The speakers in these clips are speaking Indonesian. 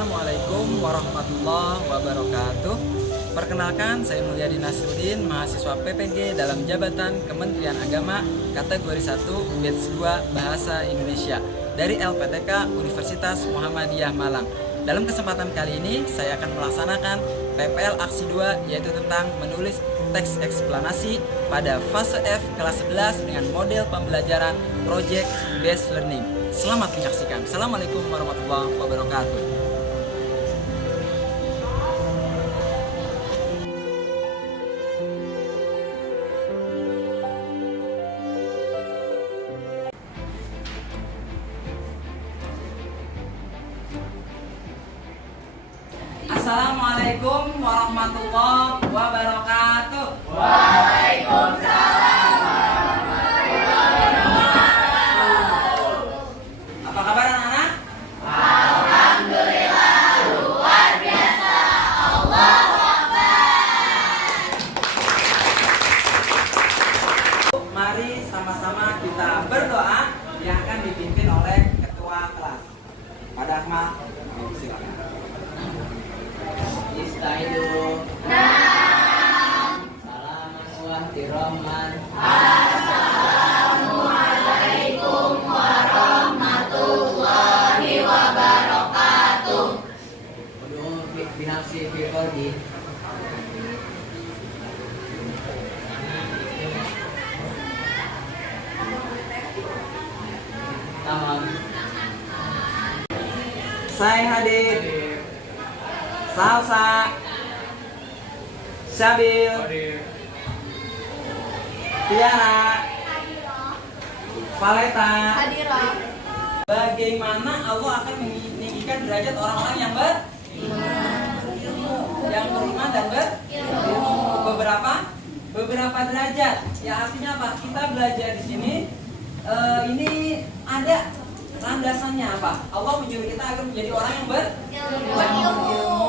Assalamualaikum warahmatullahi wabarakatuh. Perkenalkan, saya Mulyadi Nasruddin, mahasiswa PPG dalam jabatan Kementerian Agama kategori 1 batch 2 Bahasa Indonesia dari LPTK Universitas Muhammadiyah Malang. Dalam kesempatan kali ini saya akan melaksanakan PPL aksi 2, yaitu tentang menulis teks eksplanasi pada fase F kelas 11 dengan model pembelajaran Project Based Learning. Selamat menyaksikan. Assalamualaikum warahmatullahi wabarakatuh. Assalamualaikum warahmatullahi wabarakatuh. Waalaikumsalam warahmatullahi wabarakatuh. Apa kabar anak-anak? Alhamdulillah, luar biasa. Allahu Akbar. Mari sama-sama kita berdoa yang akan dipimpin oleh ketua kelas. Pada Akmal, silakan. Istaidu Naam. salaman wahtirahman. Assalamualaikum warahmatullahi wabarakatuh. Udu'u binafsi fi qalbi. Tamam. Saya hadir. Salsa, Syabil, Tiara, Valeta. Bagaimana Allah akan meninggikan derajat orang-orang yang beriman dan berilmu? Beberapa derajat. Ya, artinya apa? Kita belajar di sini. Ini ada landasannya apa? Allah menyuruh kita agar menjadi orang yang berilmu.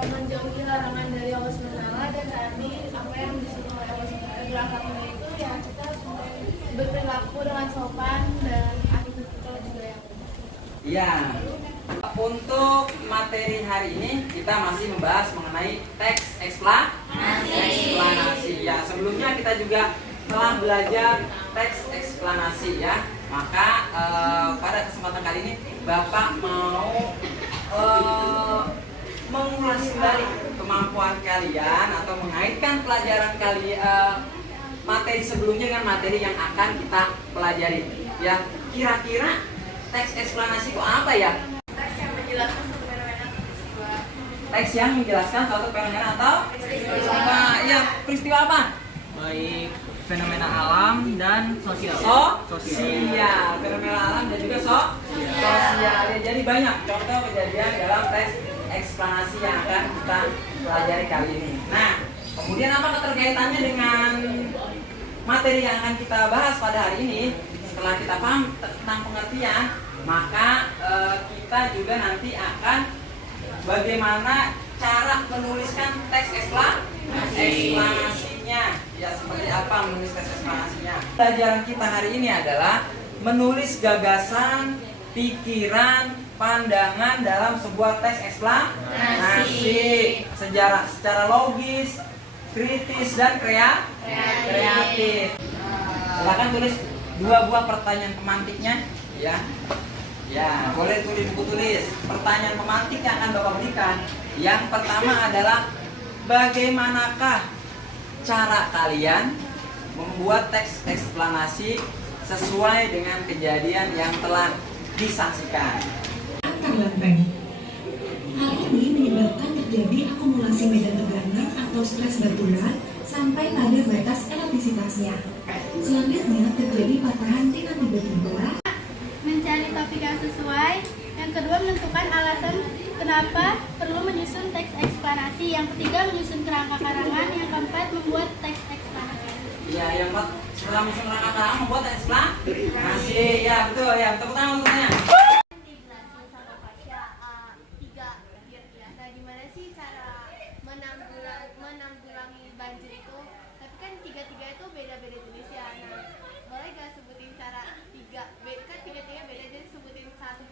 Menjauhi larangan dari Allah SWT dan taati apa yang disuruh oleh Allah SWT. Berangkatnya itu ya kita berperilaku dengan sopan dan attitude kita juga yang Ya, untuk materi hari ini kita masih membahas mengenai teks eksplanasi. Ya, sebelumnya kita juga telah belajar teks eksplanasi ya. Maka pada kesempatan kali ini Bapak mau mengulas kembali kemampuan kalian atau mengaitkan pelajaran materi sebelumnya dengan materi yang akan kita pelajari. Ya, kira-kira teks eksplanasi itu apa ya? teks yang menjelaskan suatu fenomena peristiwa. Teks yang menjelaskan suatu fenomena atau peristiwa. Ya, peristiwa apa? Baik fenomena alam dan sosial. Sosial, fenomena alam dan juga sosial. Ya, jadi banyak contoh kejadian dalam teks eksplanasi yang akan kita pelajari kali ini. Nah, kemudian apa keterkaitannya dengan materi yang akan kita bahas pada hari ini? Setelah kita paham tentang pengertian, maka kita juga nanti akan bagaimana cara menuliskan teks eksplanasinya. Ya, seperti apa menulis teks eksplanasinya. Pelajaran kita hari ini adalah menulis gagasan, pikiran, pandangan dalam sebuah teks eksplanasi secara logis, kritis dan kreatif. Silakan tulis 2 buah pertanyaan pemantiknya ya. Ya, boleh tulis buku tulis. Pertanyaan pemantik yang akan Bapak berikan. Yang pertama adalah bagaimanakah cara kalian membuat teks eksplanasi sesuai dengan kejadian yang telah disaksikan. Antar lempeng. Hal ini menyebabkan terjadi akumulasi medan tekanan atau stres batuan sampai pada batas elastisitasnya. Selanjutnya terjadi patahan titan tiba-tiba. Mencari topik yang sesuai. Yang kedua, menentukan alasan kenapa perlu menyusun teks eksplanasi. Yang ketiga, menyusun kerangka karangan. Yang keempat, membuat teks eksplanasi. Ya, yang keempat, setelah menyusun kerangka karangan membuat teks eksplanasi. Ya, betul ya. Tepuk tangan untuknya. Dijelasin sama Fasya 3 kira-kira. Nah, gimana sih cara menanggulangi banjir itu? Tapi kan 3-3 itu beda-beda jenis ya. Nah, boleh gak sebutin cara 3? Kan 3-3 beda, jadi sebutin satu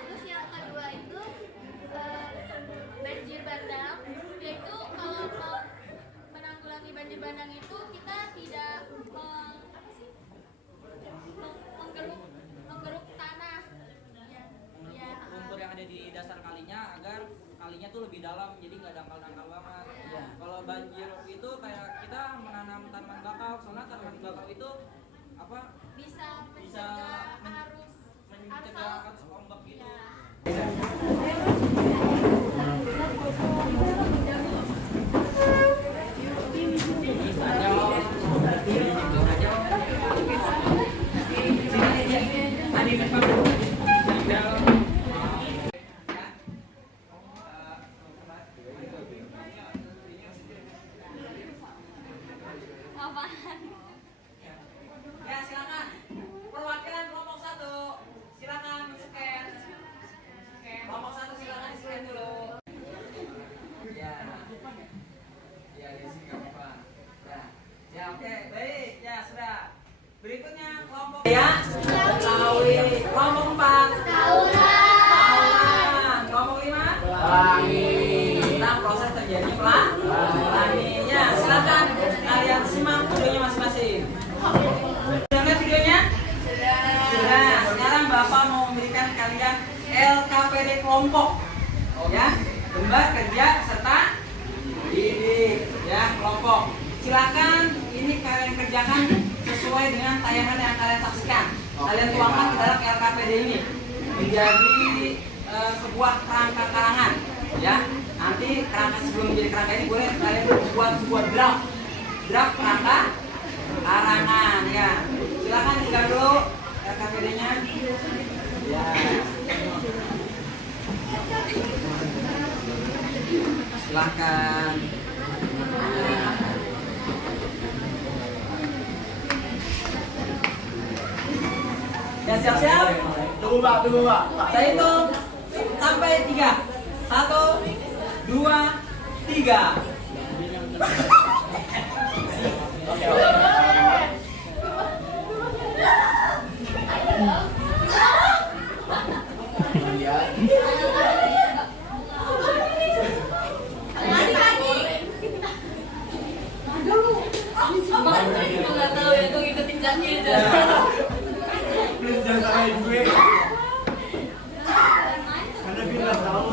Terus yang kedua itu banjir bandang, yaitu kalau mau menanggulangi banjir bandang itu kita tidak menggeruk tanah. Lumpur yang ada di dasar kalinya agar kalinya tuh lebih dalam, jadi nggak dangkal-dangkal banget. Iya. Kalau banjir itu kayak kita menanam tanaman bakau, soalnya tanaman bakau itu apa Bisa Bisa mencegah arus ombak gitu. Ya, silakan. Perwakilan kelompok 1. Silakan scan. Kelompok 1 silakan scan dulu. Ya. Ya, di sini enggak apa-apa. Ya. Ya, oke. Baik. Ya, sudah. Berikutnya kelompok ya. Betawi. Kelompok 4. Tauran. Kelompok 5. Pelangi. Tentang proses terjadinya pelanginya. Silakan kalian simak videonya masing-masing. Sudah lihat videonya? Sudah. Sekarang Bapak mau memberikan kalian LKPD kelompok. Ya. Lembar kerja serta didik. Ya, kelompok. Silakan ini kalian kerjakan sesuai dengan tayangan yang kalian saksikan. Kalian tuangkan ke dalam LKPD ini menjadi sebuah kerangka karangan. Ya. Nanti kerangka sebelum menjadi kerangka ini boleh kalian buat sebuah draft kerangka karangan ya. Silakan buka dulu LKPD-nya. Ya. Silakan. Ya, siap-siap. Tunggu Pak. Saya hitung sampai 3. 1, 2, 3. Nggak tahu ya, tuh ikutin Jaki aja. Please jangan salahin gue. Karena dia nggak tahu.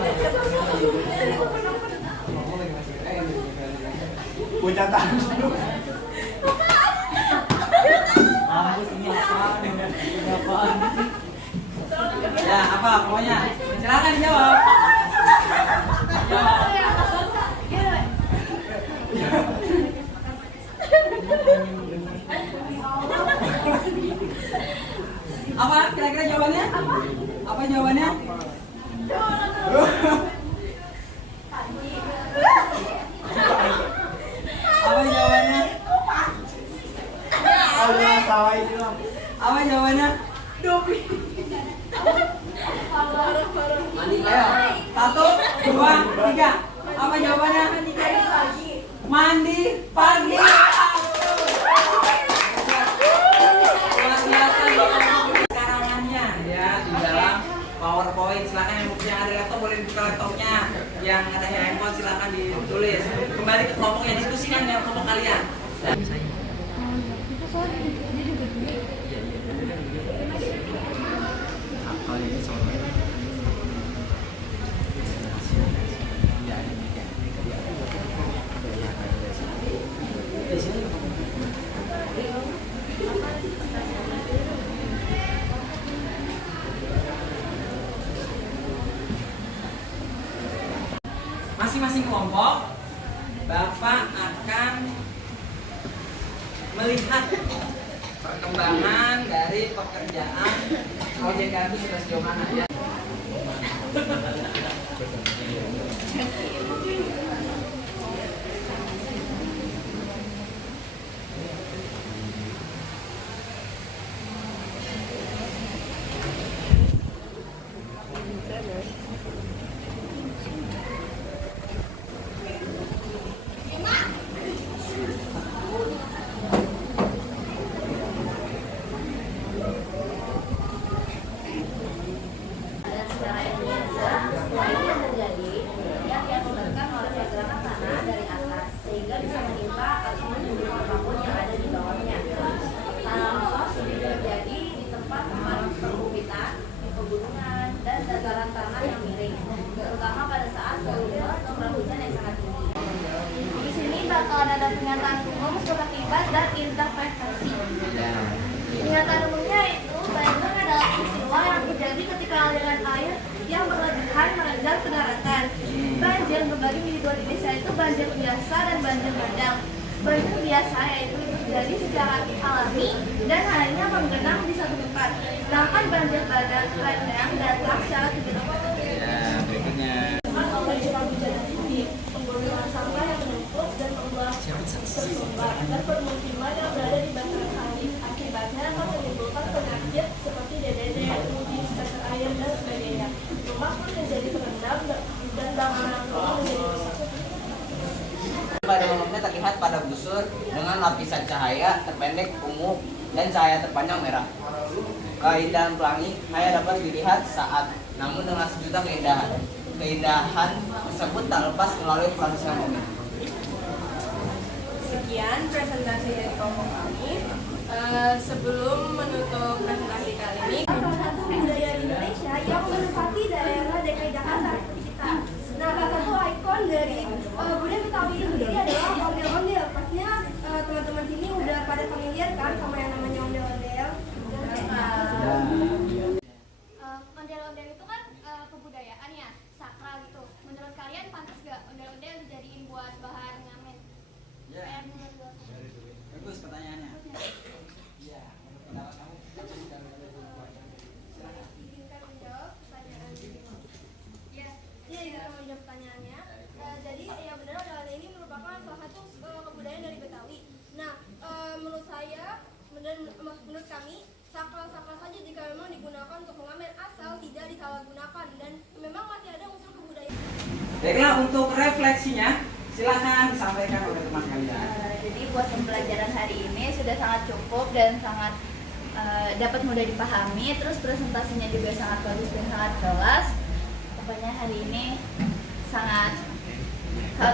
Gue catat dulu. Ya, apa pokoknya? Silakan dijawab. Jawab. Apa kira-kira jawabannya? Apa jawabannya? Apa jawabannya? Oh, jangan salahin dia. Apa jawabannya? Ayo, 1, 2, 3. Apa jawabannya? Mandi pagi. Luar biasa karangannya ya di dalam PowerPoint. Silakan yang ada laptop boleh buka laptopnya. Yang ada handphone silakan ditulis. Kembali ke kelompoknya, diskusikan dengan kelompok kalian. Masing-masing kelompok, Bapak akan melihat perkembangan dari pekerjaan OJK itu sudah sejauh mana ya. banjir bandang. Banjir biasa yaitu terjadi secara alami dan hanya menggenang di satu tempat. Sedangkan banjir bandang datang secara tiba-tiba. Ya, berikutnya. Oleh curah hujan tinggi, penggunaan sampah yang menumpuk dan membuat tersumbat dan permukiman yang berada di bantaran kali. Akibatnya akan menimbulkan penyakit seperti DBD, mudi, cacar air dan sebagainya. Rumah pun menjadi terendam dan bangunan rumah menjadi rusak. Pada umumnya terlihat pada busur dengan lapisan cahaya terpendek ungu dan cahaya terpanjang merah. Keindahan pelangi hanya dapat dilihat saat, namun dengan sejuta keindahan. Keindahan tersebut tak lepas melalui proses yang rumit. Sekian presentasi dari kelompok kami. Sebelum menutup presentasi kali ini, Salah satu budaya di Indonesia yang menempati daerah DKI Jakarta seperti kita. Nah, salah satu ikon dari budaya Betawi itu sendiri adalah ondel-ondel. Pastinya teman-teman sini udah pada familiar kan sama yang namanya ondel-ondel. Ondel-ondel itu kan kebudayaan ya, sakral gitu. Menurut kalian pantas gak ondel-ondel dijadiin buat bahan ngamen? Ya. Bagus pertanyaannya. Iya, menurut pendapat kamu. Izinkan menjawab pertanyaan ini. Ya, izinkan menjawab pertanyaannya. Jadi ya benar ondel-ondel ini merupakan salah satu kebudayaan dari Betawi. Nah, menurut saya dan menurut kami sakral-sakral saja jika memang digunakan untuk mengamen, asal tidak disalahgunakan dan memang masih ada unsur kebudayaan. Baiklah, untuk refleksinya silakan disampaikan oleh teman kalian. Jadi buat pembelajaran hari ini sudah sangat cukup dan sangat dapat mudah dipahami. Terus presentasinya juga sangat bagus dan sangat jelas. Pokoknya hari ini sangat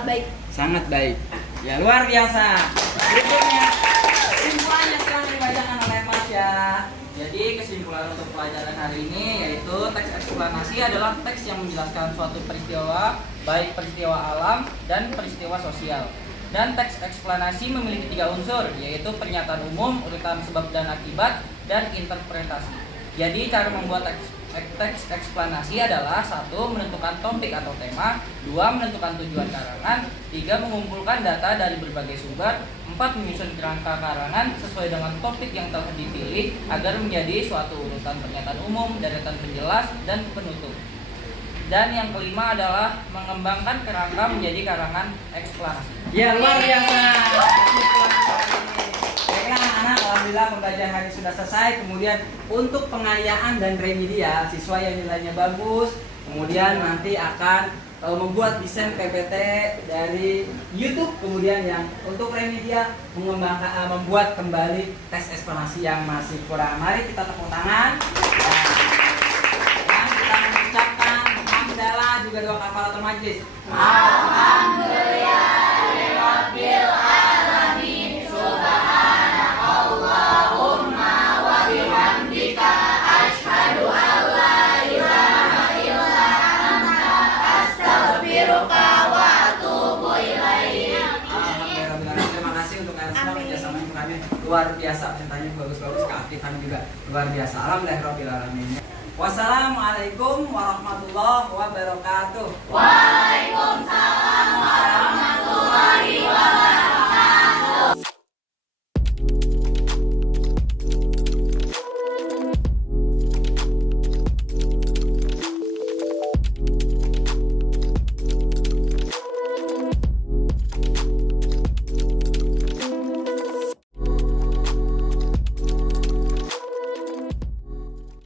baik. Sangat baik. Ya, luar biasa. Berikutnya kesimpulannya sekarang dibacakan oleh Mas ya. Jadi kesimpulan untuk pelajaran hari ini yaitu teks eksplanasi adalah teks yang menjelaskan suatu peristiwa, baik peristiwa alam dan peristiwa sosial. Dan teks eksplanasi memiliki 3 unsur, yaitu pernyataan umum, urutan sebab dan akibat, dan interpretasi. Jadi cara membuat teks eksplanasi adalah 1. Menentukan topik atau tema, 2. Menentukan tujuan karangan, 3. Mengumpulkan data dari berbagai sumber, 4. Menyusun kerangka karangan sesuai dengan topik yang telah dipilih agar menjadi suatu urutan pernyataan umum, deretan penjelas, dan penutup. Dan yang kelima adalah mengembangkan kerangka menjadi karangan eksplanasi. Ya, luar biasa. Baiklah anak-anak, alhamdulillah pembelajaran hari ini sudah selesai. Kemudian untuk pengayaan dan remedial, siswa yang nilainya bagus, kemudian nanti akan membuat desain PPT dari YouTube. Kemudian yang untuk remedial mengembangkan membuat kembali tes eksplanasi yang masih kurang. Mari kita tepuk tangan. Dan kita mengucapkan hamdalah juga doa kafaratul majlis. Alhamdulillahirabbil alamin. Subhanakallahumma wa bihamdika asyhadu an la ilaha illa anta astaghfiruka wa atubu ilaik. Alhamdulillah, terima kasih untuk kalian semua kerjasamanya untuk kami luar biasa, ceritanya bagus-bagus, keaktifan juga luar biasa. Alhamdulillahirobbilalamin. Wassalamualaikum warahmatullahi wabarakatuh. Waalaikumsalam warahmatullahi wabarakatuh.